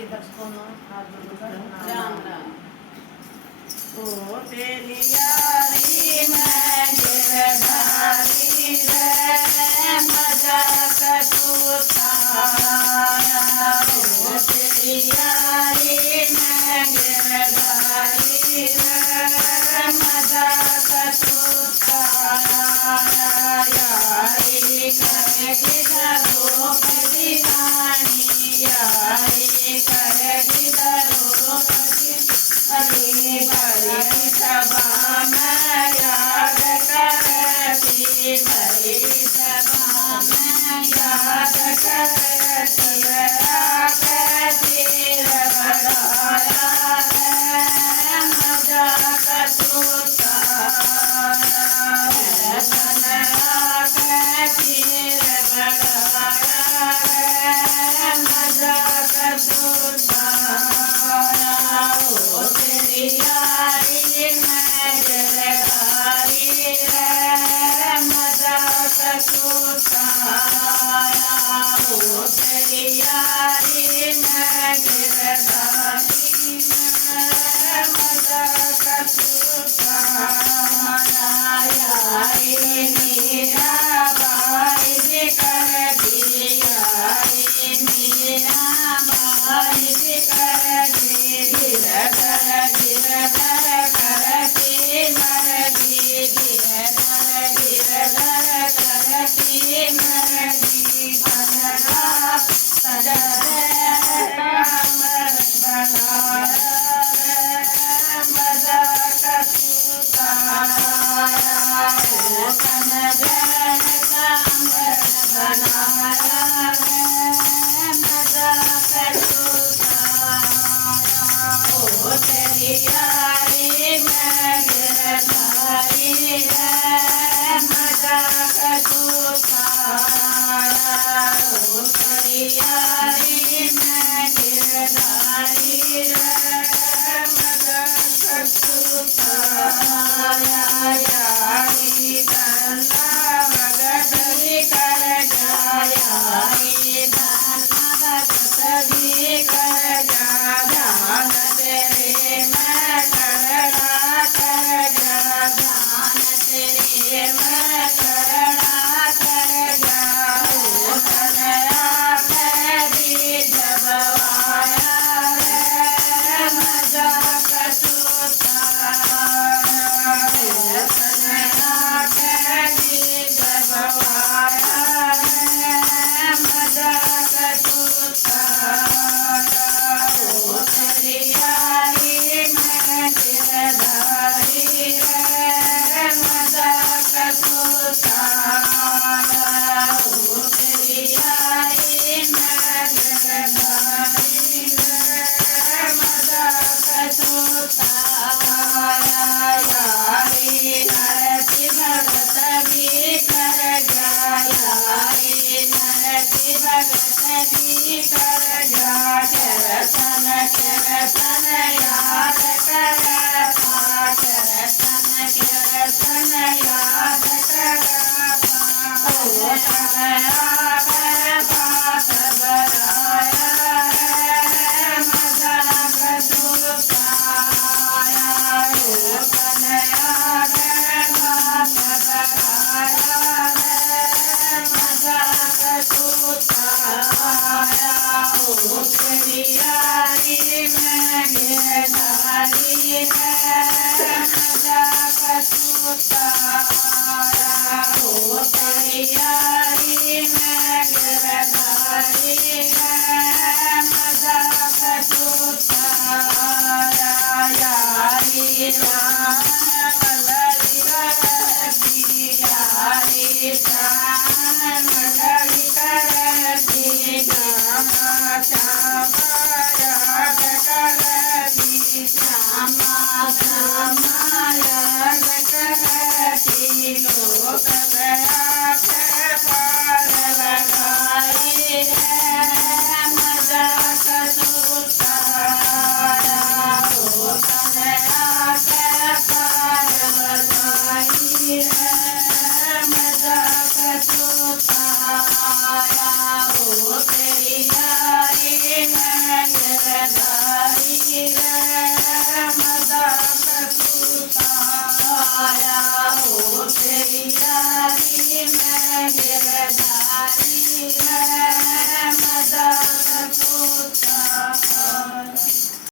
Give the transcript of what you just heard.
राम राम ओ तेरी यारी मैं गिरधारी रे मजा कसूताया ओ तेरी यारी मैं गिरधारी रे मजा कसूताया यारी करेगी द्रौपदी रानी यारी करेगी द्रौपदी अली बड़ी सभा में याद करती बड़ी सभा में याद करती तीर बढ़ाया है मजा कसूताया सनया के तीर बढ़ाया है मजा कसूताया ओ तेरी यारी मैं गिरधारी रे मजा कसूताया ओ तेरी यारी मैं गिरधारी रे मजा कसूताया यारी मीरा बाई जी कर दिया मीरा बाई जी कर दी गिरधर गिरधर करती मरदी गिरधर करती मरदी बनरा सजरे राम बनाया मजा कसूताया ओ कनजन कामर बनाया मजा कसूताया ओ तेरी यारी मैं गिरधारी रे मजा कसूताया ओ तेरी यारी मैं गिरधारी रे मजा कसूताया यारी धन्ना भगत भी कर जाया धन्ना भगत भी कर जा ध्यान तेरे मैं करना कर जा ध्यान तेरे मैं करना कर जा ओ तनया तेरी जब आया रे मजा कसूताया तनया तेरी जब आया रे मजा कसूताया ओ तेरी यारी मैं गिरधारी रे मजा कसूताया ओ तेरी यारी मैं गिरधारी रे मजा कसूताया यारी नरसी भगत भी कर गया नरसी भगत भी कर जा कीर्तन कीर्तन याद कर कीर्तन याद कर ओ तनया कर बात बराया मजा कसूताया ओ तनया कर बात बराया मजा कसूताया ओ तेरी यारी मैं गिरधारी रे मजा कसूताया